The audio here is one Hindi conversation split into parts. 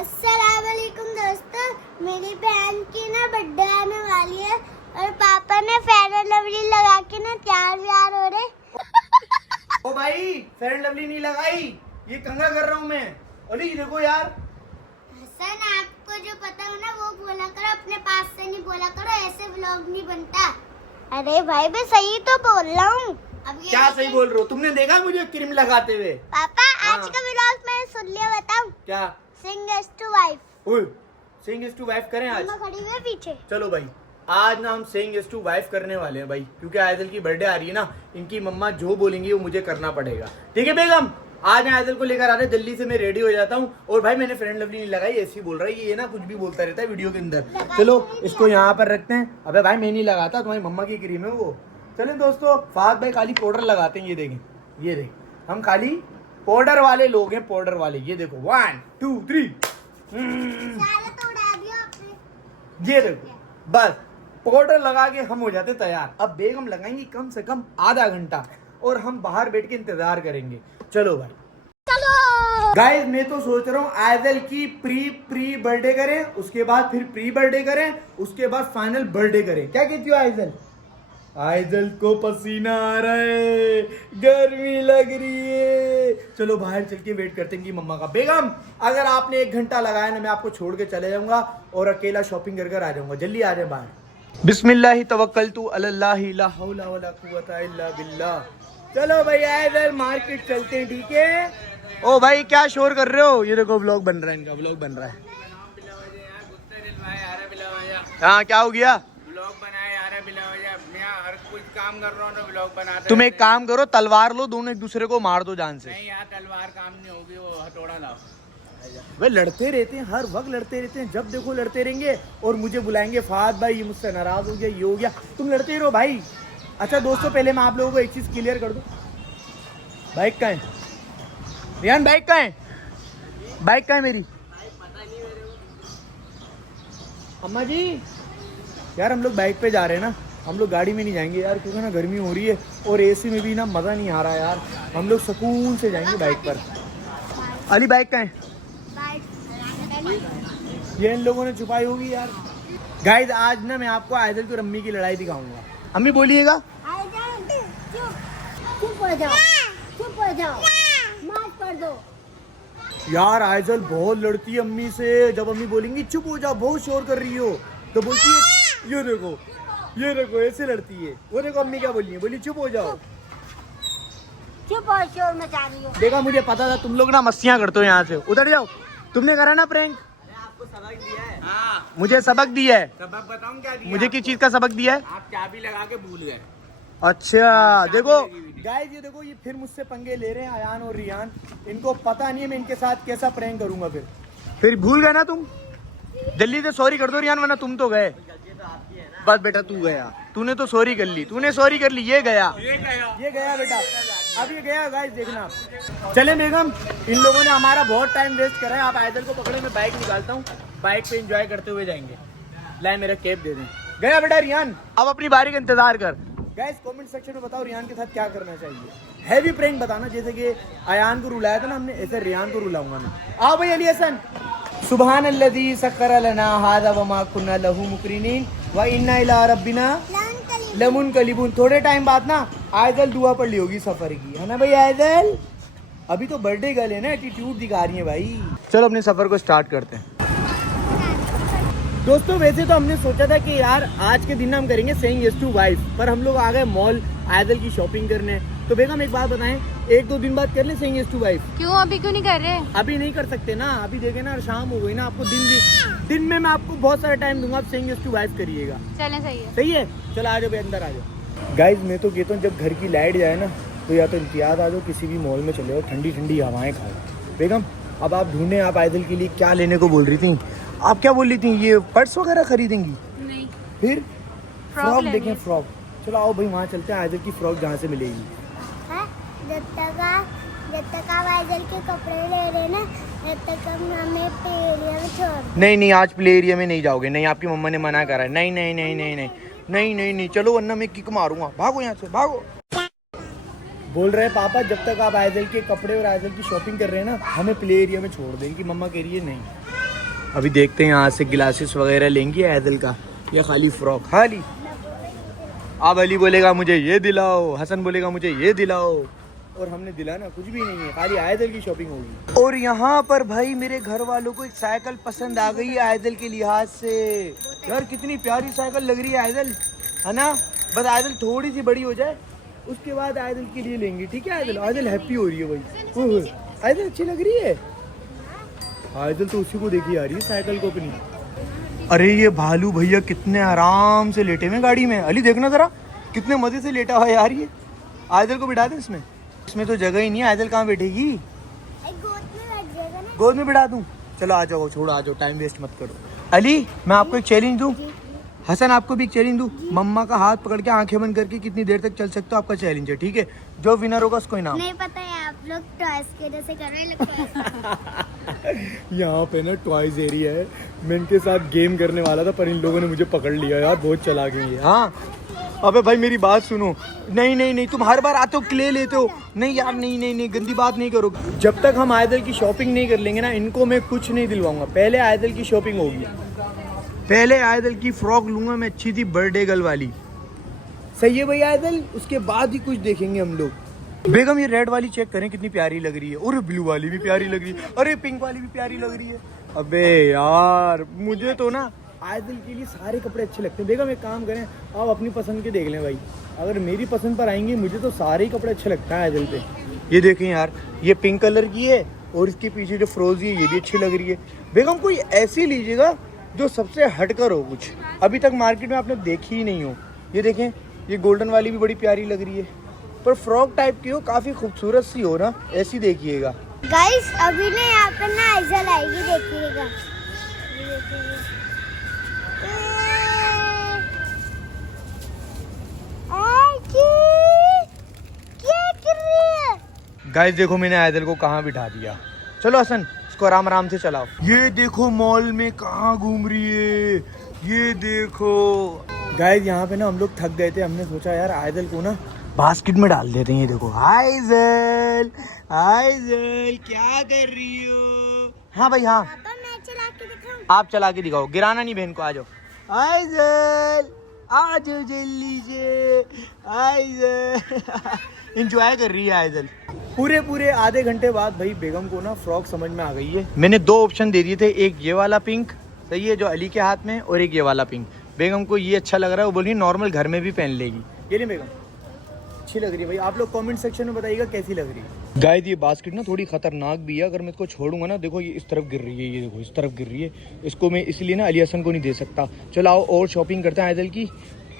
अस्सलाम वालेकुम दोस्तों, मेरी बहन की ना बर्थडे आने वाली है और पापा ने फेयर एंड लवली लगा के ना तैयार हो रहे। ओ भाई फेयर एंड लवली नहीं लगाई, ये कंघा कर रहा हूँ मैं। अरे देखो यार। हसन, आपको जो पता हो ना वो बोला करो, अपने पास से नहीं बोला करो, ऐसे व्लॉग नहीं बनता। अरे भाई मैं सही तो बोल रहा हूँ। क्या सही बोल रहे हो? तुमने देखा मुझे क्रीम लगाते हुए? पापा आज का व्लॉग मैंने सुन लिया, बताऊं? क्या? Singers to wife. Saying is to wife करें आज? मम्मा खड़ी हुई है पीछे। चलो भाई, आज ना हम सेइंग इज टू वाइफ करने वाले हैं भाई, क्योंकि आयदल की बर्थडे आ रही है ना। इनकी मम्मा जो बोलेंगी वो मुझे करना पड़ेगा। ठीक है बेगम, आज मैं आयदल को लेकर आ रहे, जल्दी से मैं रेडी हो जाता हूँ। और भाई मैंने फ्रेंड लवली नहीं लगाई, ऐसे ही बोल रहा है ये ना, कुछ भी बोलता रहता है वीडियो के अंदर। चलो इसको यहाँ पर रखते हैं। अबे भाई मैं नहीं लगाता, तुम्हारी मम्मा की क्रीम है वो। चले दोस्तों, फाद भाई खाली पाउडर लगाते हैं। ये देखें, ये देख, हम खाली पाउडर वाले लोग हैं, पाउडर वाले। ये देखो 1 2 3 तो उड़ा दिया आपने। ये देखो, बस पाउडर लगा के हम हो जाते तैयार। अब बेगम लगाएंगी कम से कम आधा घंटा और हम बाहर बैठ के इंतजार करेंगे। चलो भाई चलो गाइस, मैं तो सोच रहा हूँ आयदल की प्री बर्थडे करें, उसके बाद फिर प्री बर्थडे करें, उसके बाद फाइनल बर्थडे करें। क्या कहती हो आयदल? आयदल को पसीना आ रहा है, गर्मी लग रही है। चलो बाहर चल के वेट करते हैं कि मम्मा का। बेगम अगर आपने 1 घंटा लगाया ना, मैं आपको छोड़ के चले जाऊंगा और अकेला शॉपिंग कर आ जाऊंगा। जल्दी आ जाए बाहर। बिस्मिल्लाहि तवक्कलतु अलल्लाहि ला हौला वला कुव्वता इल्ला बिल्लाह। चलो भाई आयदल मार्केट चलते हैं, ठीक है? ओ भाई क्या शोर कर रहे हो? ये देखो व्लॉग बन रहा है, इनका व्लॉग बन रहा है। हाँ क्या हो गया? काम कर रहा हूँ ना, ब्लॉग बनाते। तुम एक काम करो, तलवार लो, दोनों एक दूसरे को मार दो जान से। नहीं यार, तलवार काम नहीं होगी, वो हथौड़ा लाओ। वे लड़ते रहते हैं, हर वक्त लड़ते रहते हैं, जब देखो लड़ते रहेंगे और मुझे बुलाएंगे फाद भाई ये मुझसे नाराज हो गया, ये हो गया। तुम लड़ते रहो भाई। अच्छा दोस्तों, पहले मैं आप लोगों को एक चीज क्लियर कर दूं। बाइक कहाँ है रियान? बाइक कहाँ है? बाइक कहाँ है मेरी? अम्मा जी यार, हम लोग बाइक पे जा रहे हैं ना, हम लोग गाड़ी में नहीं जाएंगे यार, क्योंकि ना गर्मी हो रही है और एसी में भी ना मज़ा नहीं आ रहा यार। हम लोग सुकून से जाएंगे बाइक पर। अली बाइक कहाँ है? ये इन लोगों ने छुपाई होगी यार। गाइस आज ना मैं आपको आयदल की रम्मी की लड़ाई दिखाऊंगा। अम्मी बोलिएगा। चुप हो जाओ, चुप हो जाओ, माफ कर दो। यार आयदल बहुत लड़ती है अम्मी से। जब अम्मी बोलेंगी चुप हो जाओ, बहुत शोर कर रही हो, तो बोलती है ये देखो, ये देखो, ऐसे लड़ती है। वो देखो अम्मी क्या बोली है, बोली चुप हो जाओ। चुप और शोर मचा रही हो। देखा, मुझे पता था तुम लोग ना मस्तियाँ करते हो, यहाँ से उधर जाओ। तुमने करा ना प्रैंक? आपको सबक दिया है? हाँ। मुझे सबक दिया है। सबक बताऊँ क्या दिया? मुझे किस चीज का सबक दिया है? आप चाबी लगा के भूल गए। अच्छा देखो गाइस, ये देखो, ये फिर मुझसे पंगे ले रहे हैं अयान और रियान। इनको पता नहीं है मैं इनके साथ कैसा प्रैंक करूंगा। फिर भूल गए ना तुम? जल्दी से सॉरी कर दो रियान, वरना तुम तो गए। बस बेटा तू गया, तूने तो सॉरी कर ली, तूने सॉरी कर ली, ये गया, ये गया बेटा, अब ये गया। गाइस देखना। चले बेगम, इन लोगों ने हमारा बहुत टाइम वेस्ट करा है। आप आयदल को पकड़े, मैं बाइक निकालता हूँ, बाइक पे एंजॉय करते हुए जाएंगे। लाए मेरा कैप दे दें। गया बेटा रियान, अब अपनी बारी का इंतजार कर। गाइस कमेंट सेक्शन में बताओ रियान के साथ क्या करना चाहिए। हैवी प्रैंक बताना, जैसे कि अयान को रुलाया था ना हमने, ऐसे रियान को रुलाऊंगा मैं। आओ भाई अली हसन। सुबहान अल्लज़ी सख्खर लना हाज़ा वमा कुन्ना लहू मुकरिनीन व इन्ना इला रब्बिना लमुनक़लिबून। थोड़े टाइम बाद ना आयदल दुआ पढ़ ली होगी सफर की, है ना भाई आयदल? अभी तो बर्थडे गर्ल है ना, एटीट्यूड दिखा रही है भाई। चलो अपने सफर को स्टार्ट करते हैं। दोस्तों वैसे तो हमने सोचा था कि यार आज के दिन हम करेंगे सेइंग यस टू वाइफ, पर हम लोग आ गए मॉल आयदल की शॉपिंग करने। तो बेगम एक बात बताएं, 1-2 दिन बाद कर ले सेइंग यस टू वाइफ? क्यों अभी क्यों नहीं कर रहे? अभी नहीं कर सकते ना, अभी देखे ना शाम हो गई ना, आपको दिन में मैं आपको बहुत सारा टाइम दूंगा, आप सेइंग यस टू वाइफ करिएगा। चलें, सही है। सही है, चलो आ जाओ अंदर आ जाओ। गाइज मैं तो कहता हूँ जब घर की लाइट जाए ना, तो या तो इम्तियाज आ जाओ, किसी भी मॉल में चले जाओ, ठंडी ठंडी हवाएं खाओ। बेगम अब आप ढूंढें, आप आयदल के लिए क्या लेने को बोल रही थी? आप क्या बोल रही थी? ये पर्स वगैरह खरीदेंगी? नहीं, फिर फ्रॉक लेनी देखें, है। फ्रॉक। चलो आओ भाई वहाँ चलते हैं, आयदल की फ्रॉक जहाँ से मिलेगी। हाँ? जब तक आप आयदल के कपड़े ले रहे ना, जब तक हम हमें प्ले एरिया में छोड़। नहीं आज प्ले एरिया में नहीं जाओगे, नहीं आपकी मम्मा ने मना करा है। नहीं नहीं नहीं नहीं नहीं नहीं नहीं नहीं चलो, वरना मैं किक मारूंगा। भागो यहाँ से, भागो। बोल रहे हैं पापा जब तक आप आयदल के कपड़े और आयदल की शॉपिंग कर रहे हैं ना, हमें प्ले एरिया में छोड़ दें। कि मम्मा कह रही है नहीं। अभी देखते हैं यहाँ से ग्लासेस वगैरह लेंगे आयदल का या खाली फ्रॉक। हाँ अली, अब अली बोलेगा मुझे ये दिलाओ, हसन बोलेगा मुझे ये दिलाओ, और हमने दिलाना कुछ भी नहीं है, खाली आयदल की शॉपिंग होगी। और यहाँ पर भाई मेरे घर वालों को एक साइकिल पसंद आ गई है आयदल के लिहाज से। यार कितनी प्यारी साइकिल लग रही है आयदल, है ना। बस आयदल थोड़ी सी बड़ी हो जाए उसके बाद आयदल के लिए लेंगे, ठीक है। आयदल आयदल हैप्पी हो रही है भाई, ओह आयदल अच्छी लग रही है। आयदल तो उसी को देखी आ रही है साइकिल को अपनी। अरे ये भालू भैया कितने आराम से लेटे हुए गाड़ी में। अली देखना जरा कितने मजे से लेटा हुआ है यार ये। आयदल को बिठा दे इसमें, इसमें तो जगह ही नहीं है, आयदल कहाँ बैठेगी। गोद में बिठा दूं, चलो आ जाओ, छोड़ो आ जाओ, टाइम वेस्ट मत करो। अली मैं आपको एक चैलेंज दूं, हसन आपको भी एक चैलेंज दूं। मम्मा का हाथ पकड़ के आंखें बंद करके कितनी देर तक चल सकते हो, आपका चैलेंज है, ठीक है। जो विनर होगा उसको इनाम। नहीं पता है, आप लोग टॉयज के जैसे कर रहे हैं। यहाँ पे ना टॉयज एरिया है, मैं इनके साथ गेम करने वाला था पर इन लोगों ने मुझे पकड़ लिया यार, बहुत चालाक है ये। हाँ अबे भाई मेरी बात सुनो, नहीं नहीं नहीं, तुम हर बार आते हो क्ले लेते हो, नहीं यार नहीं नहीं नहीं, गंदी बात नहीं करो। जब तक हम आयदल की शॉपिंग नहीं कर लेंगे ना, इनको मैं कुछ नहीं दिलवाऊंगा। पहले आयदल की शॉपिंग होगी, पहले आयदल की फ्रॉक लूंगा मैं अच्छी सी बर्थडे गर्ल वाली, सही है भाई आयदल, उसके बाद ही कुछ देखेंगे हम लोग। बेगम ये रेड वाली चेक करें कितनी प्यारी लग रही है, और ब्लू वाली भी प्यारी लग रही है, अरे पिंक वाली भी प्यारी लग रही है। अबे यार मुझे तो ना आयदल के लिए सारे कपड़े अच्छे लगते हैं। बेगम एक काम करें, आप अपनी पसंद के देख लें भाई, अगर मेरी पसंद पर आएंगे मुझे तो सारे ही कपड़े अच्छे लगते हैं आयदल पे। ये देखें यार, ये पिंक कलर की है और इसके पीछे जो फ्रोजी है ये भी अच्छी लग रही है। बेगम कोई ऐसी लीजिएगा जो सबसे हटकर हो, कुछ अभी तक मार्केट में आपने देखी ही नहीं हो। ये देखें, ये गोल्डन वाली भी बड़ी प्यारी लग रही है, पर फ्रॉक टाइप की हो, काफ़ी खूबसूरत सी हो ना, ऐसी देखिएगा। गाइस अभी ना यहाँ पर ना आइजल आएगी, देखिएगा। गाइस देखो मैंने आयदल को कहाँ बिठा दिया, चलो हसन इसको आराम आराम से चलाओ। ये देखो मॉल में कहाँ घूम रही है, ये देखो। गाइस यहाँ पे ना हम लोग थक गए थे, हमने सोचा यार आयदल को ना बास्केट में डाल देते हैं। ये देखो आयदल, आयदल क्या कर रही हो। हाँ भाई हाँ, पापा मैं चला के दिखाऊं? आप चला के दिखाओ, गिराना नहीं बहन को। आ जाओ आयदल, आ जाओ जल्दी से आयदल। इंजॉय कर रही है आयदल। पूरे आधे घंटे बाद भाई बेगम को ना फ्रॉक समझ में आ गई है। मैंने दो ऑप्शन दे दिए थे, एक ये वाला पिंक सही है जो अली के हाथ में, और एक ये वाला पिंक। बेगम को ये अच्छा लग रहा है, वो बोली नॉर्मल घर में भी पहन लेगी। ये नहीं बेगम अच्छी लग रही है भाई, आप लोग कमेंट सेक्शन में बताइएगा कैसी लग रही है। गाइस ये बास्केट ना थोड़ी खतरनाक भी है, अगर मैं इसको छोड़ूंगा ना, देखो ये इस तरफ गिर रही है, ये देखो इस तरफ गिर रही है, इसको मैं इसलिए ना अली हसन को नहीं दे सकता। चलो आओ और शॉपिंग करते हैं आयदल की।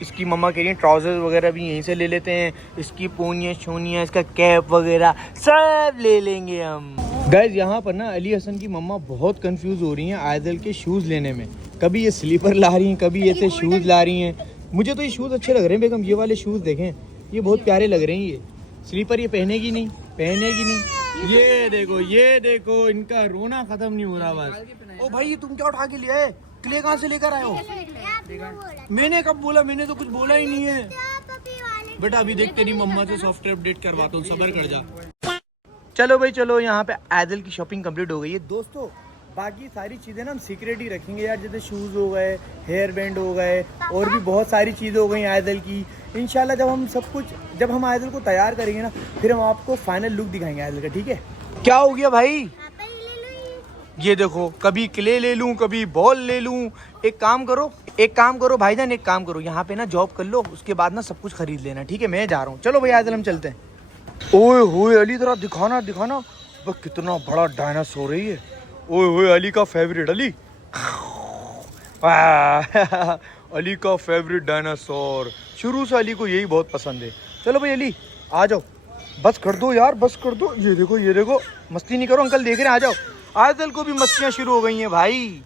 इसकी मम्मा कह रही है ट्राउजर वगैरह भी यहीं से ले लेते हैं, इसकी पूनियाँ शोनियाँ, इसका कैप वगैरह सब ले लेंगे हम। गाइस यहाँ पर ना अली हसन की मम्मा बहुत कंफ्यूज हो रही हैं आयदल के शूज़ लेने में। कभी ये स्लीपर ला रही हैं, कभी ऐसे शूज़ ला रही हैं। मुझे तो ये शूज़ अच्छे लग रहे हैं बेगम, ये वाले शूज़ देखें, ये बहुत प्यारे लग रहे हैं। ये स्लीपर ये पहनेगी नहीं, पहनेगी नहीं। ये देखो इनका रोना खत्म नहीं हो रहा बस। ओ भाई ये तुम क्या उठा के लिए आए, क्ले कहाँ से लेकर आए हो? मैंने कब बोला, मैंने तो कुछ बोला ही नहीं है बेटा। अभी देख तेरी मम्मा से सॉफ्टवेयर अपडेट करवाता हूँ, सब्र कर जा। चलो भाई चलो, यहाँ पे आयदल की शॉपिंग कंप्लीट हो गई है दोस्तों। बाकी सारी चीज़ें ना हम सीक्रेट ही रखेंगे यार, जैसे शूज़ हो गए, हेयर बैंड हो गए, और भी बहुत सारी चीज़ें हो गई आयदल की। इंशाल्लाह जब हम आयदल को तैयार करेंगे ना, फिर हम आपको फाइनल लुक दिखाएंगे आयदल का, ठीक है। क्या हो गया भाई? ये देखो, कभी क्ले ले लूं, कभी बॉल ले लूं। एक काम करो भाईजान, एक काम करो, यहाँ पे ना जॉब कर लो, उसके बाद ना सब कुछ खरीद लेना, ठीक है। मैं जा रहा हूँ, चलो भाई आयदल हम चलते हैं। ओए होए अली जरा दिखाना, कितना बड़ा डायनासोर है ये। ओए होए अली का फेवरेट, अली का फेवरेट डायनासोर। शुरू से अली को यही बहुत पसंद है। चलो भाई अली आ जाओ, बस कर दो यार, बस कर दो। ये देखो मस्ती नहीं करो, अंकल देख रहे हैं, आ जाओ। आयदल को भी मस्तियाँ शुरू हो गई हैं भाई।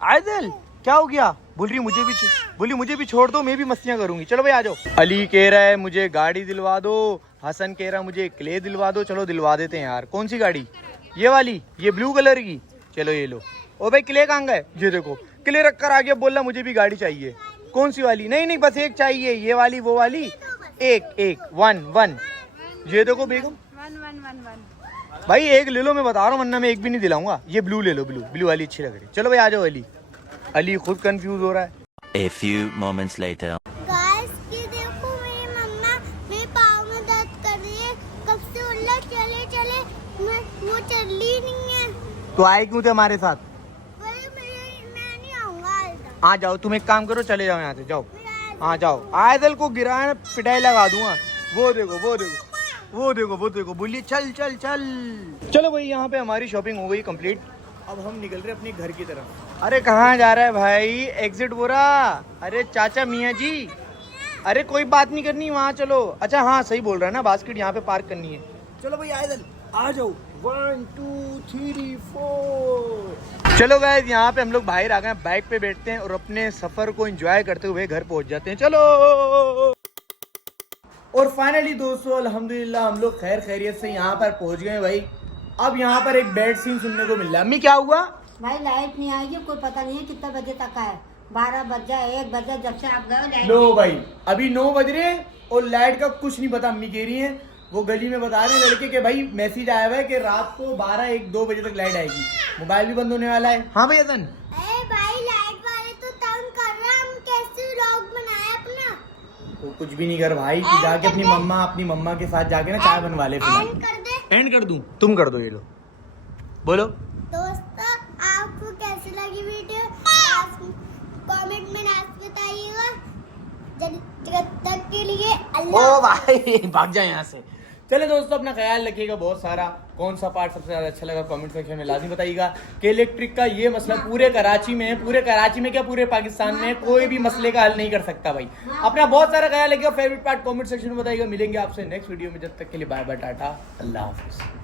आयदल क्या हो गया? बोल रही मुझे भी छोड़ दो, मैं भी मस्तियाँ करूंगी। चलो भाई आ जाओ। अली कह रहा है मुझे गाड़ी दिलवा दो, हसन कह रहा है मुझे क्ले दिलवा दो। चलो दिलवा देते हैं यार। कौन सी गाड़ी? ये वाली, ये ब्लू कलर की। चलो ये लो। ओ भाई क्ले कहाँ गए? ये देखो क्ले रख कर आ गया, बोल रहा मुझे भी गाड़ी चाहिए। कौन सी वाली? नहीं बस एक चाहिए, ये वाली वो वाली, एक वन। ये देखो बेगम, भाई एक ले लो, मैं बता रहा हूँ, वरना मैं एक भी नहीं दिलाऊंगा। ये ब्लू ले लो, ब्लू वाली अच्छी लग रही है। चलो भाई आ जाओ। अली खुद कंफ्यूज हो रहा है। A few moments later. Guys ये देखो मेरी मम्मा मेरे पाँव में दर्द कर रही है, कब से उल्ला चले वो चल ही नहीं है। तो आए क्यों थे हमारे साथ? मैं नहीं आऊंगा आज। आ जाओ, तुम एक काम करो, चले जाओ यहाँ से, जाओ। हाँ जाओ। आयदल को गिराया ना, पिटाई लगा दूंगा। वो देखो बोलिए चल। चलो भाई, यहाँ पे हमारी शॉपिंग हो गई कंप्लीट। अब हम निकल रहे अपने घर की तरफ। अरे कहाँ जा रहा है भाई? एग्जिट बोरा। अरे चाचा मियाँ जी, अरे कोई बात नहीं करनी, वहाँ चलो। अच्छा हाँ सही बोल रहा है ना, बास्केट यहाँ पे पार्क करनी है। चलो भाई आयदल आ जाओ। 1 2 3 4। चलो गाइस, यहाँ पे हम लोग बाहर आ गए, बाइक पे बैठते हैं और अपने सफर को एंजॉय करते हुए घर पहुंच जाते हैं। चलो। और फाइनली दोस्तों अल्हम्दुलिल्लाह हम लोग खैर खैरियत से यहाँ पर पहुंच गए भाई। अब यहाँ पर एक बैड सीन सुनने को मिल रहा है। अम्मी क्या हुआ? भाई लाइट नहीं आएगी, कोई पता नहीं है कितना बजे तक है। 12 बज जाए, 1 बजे, जब से आप गए लाइट। लो भाई, अभी 9 बज रहे हैं और लाइट का कुछ नहीं पता। अम्मी कह रही है, वो गली में बता रहे हैं लड़के के भाई मैसेज आया हुआ है कि रात को 12 1 2 बजे तक लाइट आएगी। मोबाइल भी बंद होने वाला है। हाँ भाई अदन। अरे भाई लाइट वाले तो तंग कर रहे हैं, हम कैसे व्लॉग बनाए अपना। तो कुछ भी नहीं कर भाई, तू जाके अपनी मम्मा के साथ जाके ना चाय बनवा ले। एंड कर दे। एंड कर दूं? तुम कर दो। ये लो, बोलो। दोस्तों आपको कैसी लगी वीडियो कमेंट में नाम बताइएगा। जब तक के लिए अल्लाह। ओ भाई भाग जाए यहाँ से। चले दोस्तों, अपना ख्याल रखिएगा बहुत सारा। कौन सा पार्ट सबसे ज्यादा अच्छा लगा कमेंट सेक्शन में लाजमी बताइएगा। कि इलेक्ट्रिक का ये मसला पूरे कराची में है, पूरे कराची में क्या पूरे पाकिस्तान में कोई भी मसले का हल नहीं कर सकता भाई। अपना बहुत सारा ख्याल रखिएगा। फेवरेट पार्ट कमेंट सेक्शन में बताइएगा। मिलेंगे आपसे नेक्स्ट वीडियो में, जब तक के लिए बाय बाय, टाटा, अल्लाह हाफिज।